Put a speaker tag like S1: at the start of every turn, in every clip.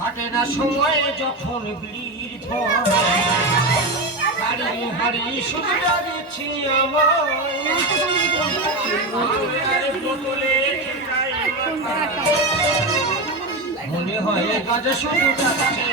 S1: হাটে না সময় যখন ধোঁয়া হারি হারি আমার আমার বোতলে 好你把这手机给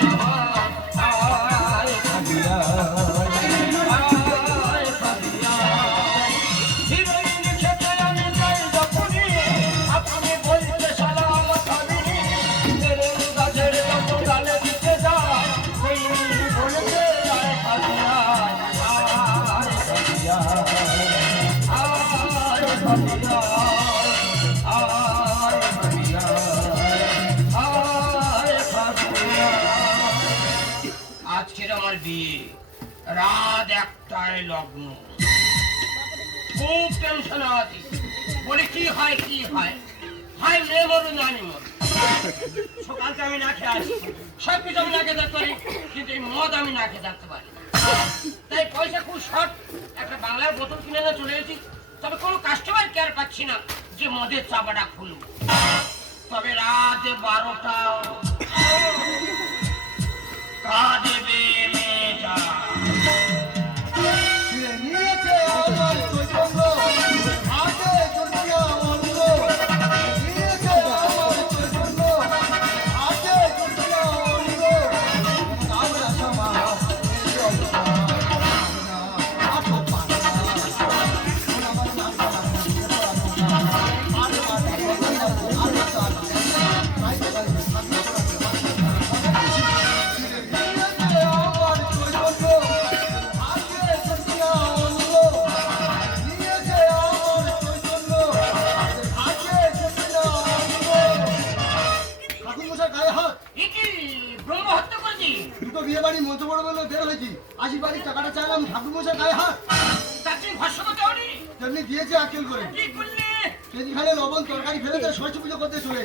S1: রাত একটায় লগ্ন। খুব টেনশন আছে। বলে, কি হয় কি হয়? সকালকে আমি না খেয়ে আসি। সব কিছু আমি না খেয়ে থাকতে পারি, কিন্তু এই মদ আমি না খেয়ে থাকতে পারি। তাই পয়সা খুব শর্ট একটা বাংলার বোতল কিনে এনে চলে এসেছি। তবে কোনো কাস্টমার কেয়ার পাচ্ছি না যে মদের চাপাটা খুলবো। তবে রাত বারোটা। কাঁদবে
S2: বাড়ি মন্ত্র বড় বলে বের হয়েছি। আশি বাড়ির টাকাটা চাইলাম ঠাকুরমশাই গায়ে হাত।
S1: করতে হনি
S2: তেমনি দিয়েছে আকেল করে।
S1: কি করলে?
S2: কেজিখানে লবণ তরকারি ফেলে দিয়ে সরস্বতী পুজো করতে চলে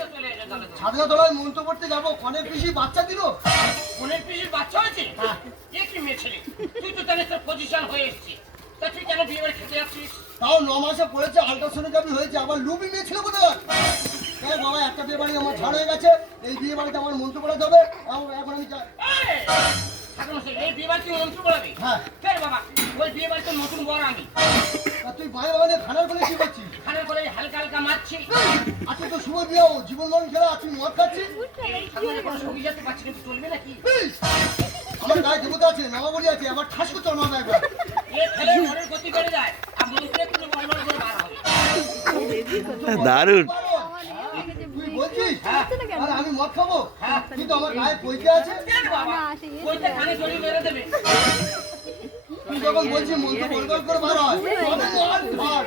S1: তো তাহলে তো।
S2: ছাদনা তলায় মন্ত্র পড়তে যাব কনের পিসি বাচ্চা দিল?
S1: বাচ্চা হয়েছে? এ কি মেয়ে ছেলে? তুই তো জানিস তোর পজিশন হয়ে তা তুই কেন বিয়ে বাড়ি খেতে যাচ্ছিস?
S2: তাও ন মাসে পড়েছে আল্ট্রাসোনোগ্রাফি হয়েছে আবার লুবি মেয়ে ছিল কোথায়? তাই বাবা একটা বিয়ে বাড়ি আমার ছাড় হয়ে গেছে। এই বিয়ে বাড়িতে আমার মন্ত্র পড়াতে হবে। এখন- এখন আমি
S1: বিয়ে তুই
S2: হ্যাঁ।
S1: বাবা? ওই বিয়ে বাড়িতে নতুন বর আমি।
S2: তা তুই মায়ের বাবা খানার করে কি করছিস?
S1: খানের করে হালকা হালকা মারছি।
S2: আজকে তো শুভ বিয়েও জীবন মরণ খেলা আর তুই মদ
S1: সঙ্গী যেতে পারছি চলবে নাকি?
S2: আমার গায়ে দেবতা আছে নামাবলি আছে আবার ঠাস করতে হবে। একবার
S1: এ
S2: বলছিস?
S1: হ্যাঁ।
S2: আর আমি মদ খাব?
S1: হ্যাঁ।
S2: কিন্তু আমার গায়ে পৈতে আছে।
S1: ফের বাবা? ওইটা মেরে দেবে।
S2: তুই যখন বলছিস মন্ত্র বলবল করে বার হয় ধর।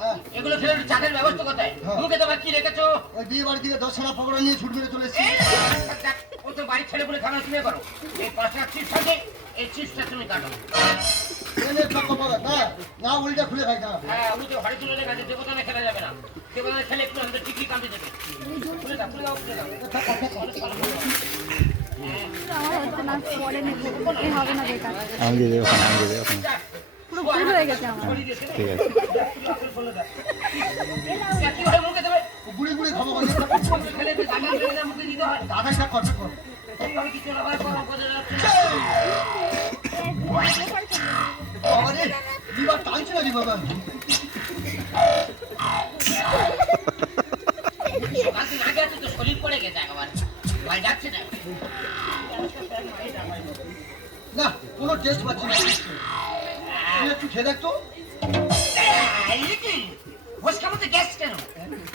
S2: হ্যাঁ।
S1: এগুলো ফেলে চাটের ব্যবস্থা কোথায়। মুখে তো কি রেখেছো?
S2: ওই বিয়ে বাড়ি থেকে দশ ছাড়া পকড়া নিয়ে ছুট মেরে চলে এসেছি।
S1: ও তো বাড়ি ছেড়ে বলে খানা শুনে করো। এই চিপস আছে এই চিপসটা তুমি কাটো।
S2: এনে টাকা পাবে না না উল্টা খুলে খাই না।
S1: হ্যাঁ হরে দেবতানে খেলা যাবে না। দেবতানে খেলে একটু আমাদের টিকি কাঁপতে দেবে খুলে দাও খুলে খুলে
S3: আমি দিয়ে দেবো আমি দিয়ে দেবো।
S4: পুরো ভুল হয়ে গেছে আমার।
S3: ঠিক আছে।
S2: বুড়ি বুড়ি খাব
S1: খেলে মুখে দিতে হয়।
S2: থাক কথা কর
S1: এইভাবে কিছু না। হয় শরীর পড়ে গেছে একেবারে না
S2: না, কোনো টেস্ট পাচ্ছি তুই একটু তো
S1: গ্যাস কেন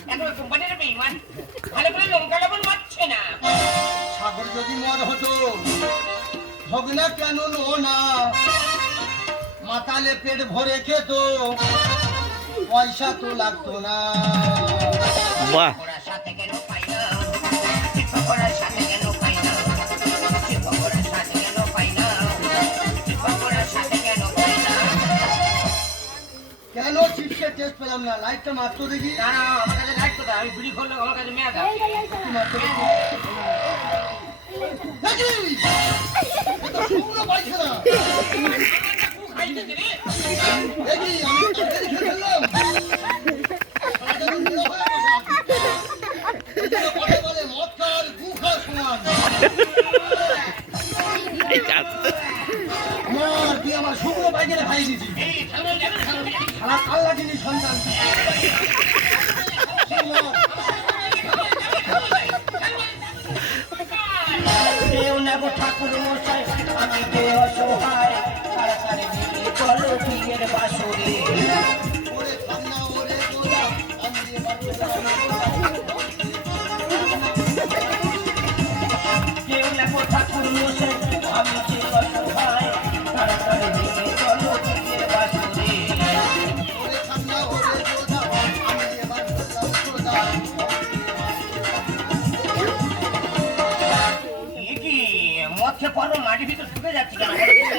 S1: একেবারে কোম্পানির বেইমান ভালো মারছে না
S2: সাগর যদি মদ হতো হোক না কেন না মাতালে পেট ভরে খেত পয়সা তো লাগতো না।
S1: কেন চিপসের
S2: টেস্ট পেলাম না? লাইটটা মারতো দেখি।
S1: আমার কাছে লাইট কোথায় আমি বিড়ি করলে আমার কাছে মেয়াদ
S2: আমার শুকনো পায়খানা খাইয়ে
S1: যাবে
S2: সারা কাল্লা জিনিস সন্তান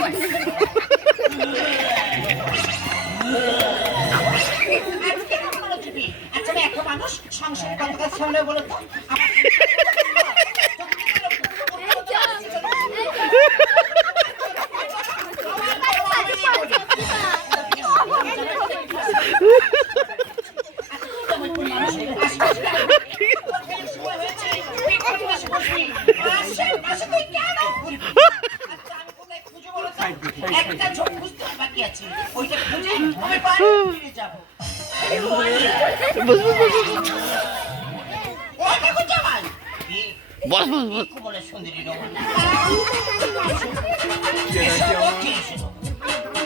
S5: আচ্ছা একটা মানুষ সংসারের কত কাজ সামনে বলতো আমার বাকি আছে ওইটা খুঁজে আমি বাড়ি ফিরে যাব ওটা কোথায় ভাই
S3: বস বস বস
S1: বলে সুন্দরী রমন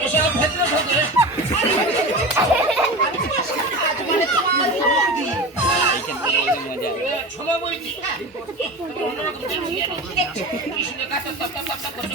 S1: এসব ভেতরে ঢোকে
S5: মানে তোমার বৌদি।
S1: ছোমা অন্যরকম দেখছি কৃষ্ণ কাছে তপ তপ তপ করতে